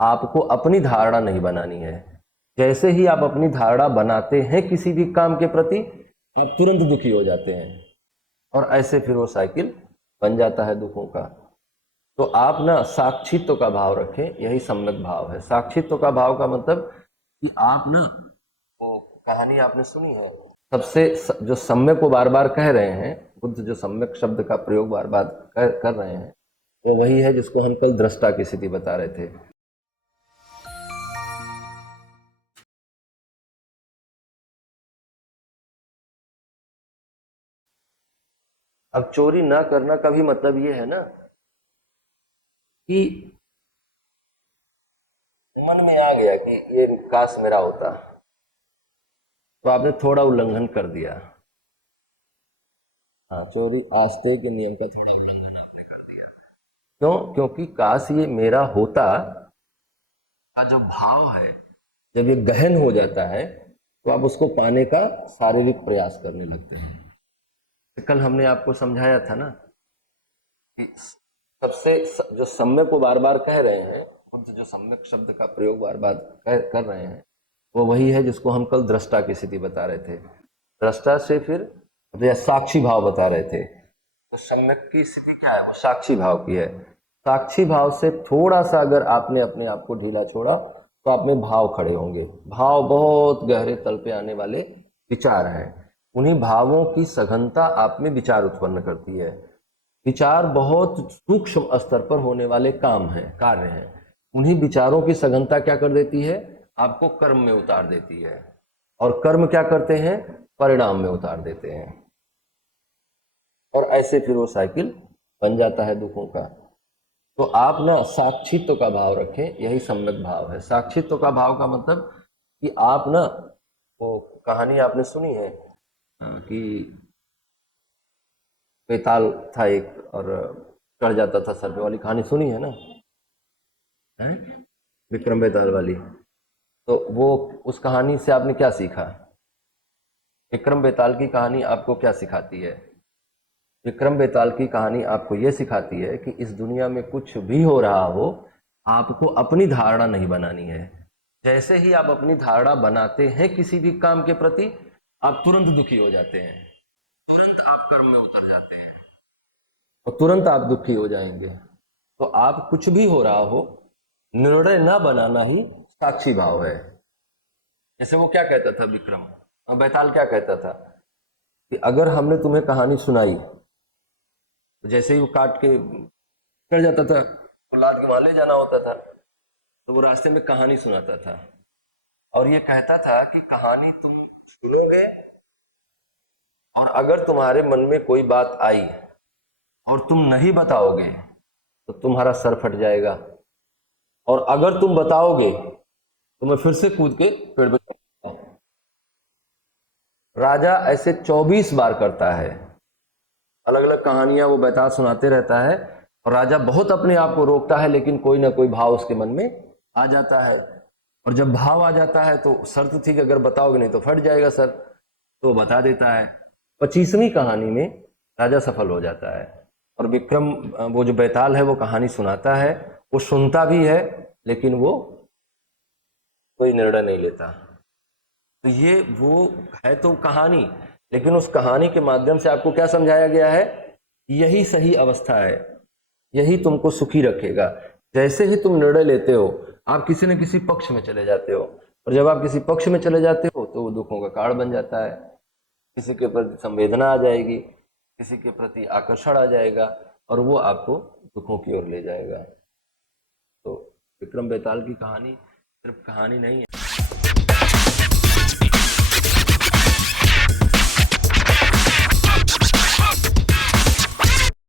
आपको अपनी धारणा नहीं बनानी है। जैसे ही आप अपनी धारणा बनाते हैं किसी भी काम के प्रति, आप तुरंत दुखी हो जाते हैं और ऐसे फिर वो साइकिल बन जाता है दुखों का। तो आप ना साक्षित्व का भाव रखें, यही सम्यक भाव है। साक्षित्व का भाव का मतलब कि आप ना, वो कहानी आपने सुनी है, सबसे जो सम्यक को बार बार कह रहे हैं, बुद्ध जो सम्यक शब्द का प्रयोग बार बार कर रहे हैं, वो वही है जिसको हम कल दृष्टा की स्थिति बता रहे थे। अब चोरी ना करना का भी मतलब ये है ना कि मन में आ गया कि ये काश मेरा होता, तो आपने थोड़ा उल्लंघन कर दिया। हाँ, चोरी आस्ते के नियम का थोड़ा उल्लंघन आपने कर दिया। क्यों? क्योंकि काश ये मेरा होता का जो भाव है, जब ये गहन हो जाता है तो आप उसको पाने का शारीरिक प्रयास करने लगते हैं। कल हमने आपको समझाया था ना कि सबसे जो सम्यक को बार बार कह रहे हैं, बुद्ध जो सम्यक शब्द का प्रयोग बार बार कर रहे हैं, वो वही है जिसको हम कल दृष्टा की स्थिति बता रहे थे। दृष्टा से फिर साक्षी भाव बता रहे थे। तो सम्यक की स्थिति क्या है? वो साक्षी भाव की है। साक्षी भाव से थोड़ा सा अगर आपने अपने आप को ढीला छोड़ा तो आप में भाव खड़े होंगे। भाव बहुत गहरे तल पे आने वाले विचार हैं। उन्हीं भावों की सघनता आप में विचार उत्पन्न करती है। विचार बहुत सूक्ष्म स्तर पर होने वाले काम हैं, कार्य हैं। उन्हीं विचारों की सघनता क्या कर देती है? आपको कर्म में उतार देती है। और कर्म क्या करते हैं? परिणाम में उतार देते हैं। और ऐसे फिर वो साइकिल बन जाता है दुखों का। तो आप ना साक्षित्व का भाव रखें, यही सम्यक भाव है। साक्षित्व का भाव का मतलब कि आप ना, वो कहानी आपने सुनी है कि बेताल था एक और चढ़ जाता था सर पे, वाली कहानी सुनी है ना? है विक्रम बेताल वाली। तो वो उस कहानी से आपने क्या सीखा? विक्रम बेताल की कहानी आपको क्या सिखाती है? विक्रम बेताल की कहानी आपको यह सिखाती है कि इस दुनिया में कुछ भी हो रहा हो, आपको अपनी धारणा नहीं बनानी है। जैसे ही आप अपनी धारणा बनाते हैं किसी भी काम के प्रति, आप तुरंत दुखी हो जाते हैं, तुरंत आप कर्म में उतर जाते हैं और तुरंत आप दुखी हो जाएंगे। तो आप कुछ भी हो रहा हो, निर्णय न बनाना ही साक्षी भाव है। जैसे वो क्या कहता था विक्रम, बेताल क्या कहता था कि अगर हमने तुम्हें कहानी सुनाई, तो जैसे ही वो काट के चढ़ जाता था, वो लाद के वहां ले जाना होता था, तो वो रास्ते में कहानी सुनाता था और ये कहता था कि कहानी तुम सुनोगे और अगर तुम्हारे मन में कोई बात आई और तुम नहीं बताओगे तो तुम्हारा सर फट जाएगा, और अगर तुम बताओगे तो मैं फिर से कूद के पेड़ पे चढ़ूंगा। राजा ऐसे 24 बार करता है, अलग अलग कहानियां वो बेताल सुनाते रहता है और राजा बहुत अपने आप को रोकता है, लेकिन कोई ना कोई भाव उसके मन में आ जाता है। और जब भाव आ जाता है तो शर्त थी कि अगर बताओगे नहीं तो फट जाएगा सर, तो बता देता है। 25वीं कहानी में राजा सफल हो जाता है और विक्रम, वो जो बेताल है, वो कहानी सुनाता है, वो सुनता भी है, लेकिन वो कोई निर्णय नहीं लेता। तो ये वो है तो कहानी, लेकिन उस कहानी के माध्यम से आपको क्या समझाया गया है? यही सही अवस्था है, यही तुमको सुखी रखेगा। जैसे ही तुम निर्णय लेते हो, आप किसी न किसी पक्ष में चले जाते हो, और जब आप किसी पक्ष में चले जाते हो तो वो दुखों का कारण बन जाता है। किसी के प्रति संवेदना आ जाएगी, किसी के प्रति आकर्षण आ जाएगा, और वो आपको दुखों की ओर ले जाएगा। तो विक्रम बेताल की कहानी सिर्फ कहानी नहीं है।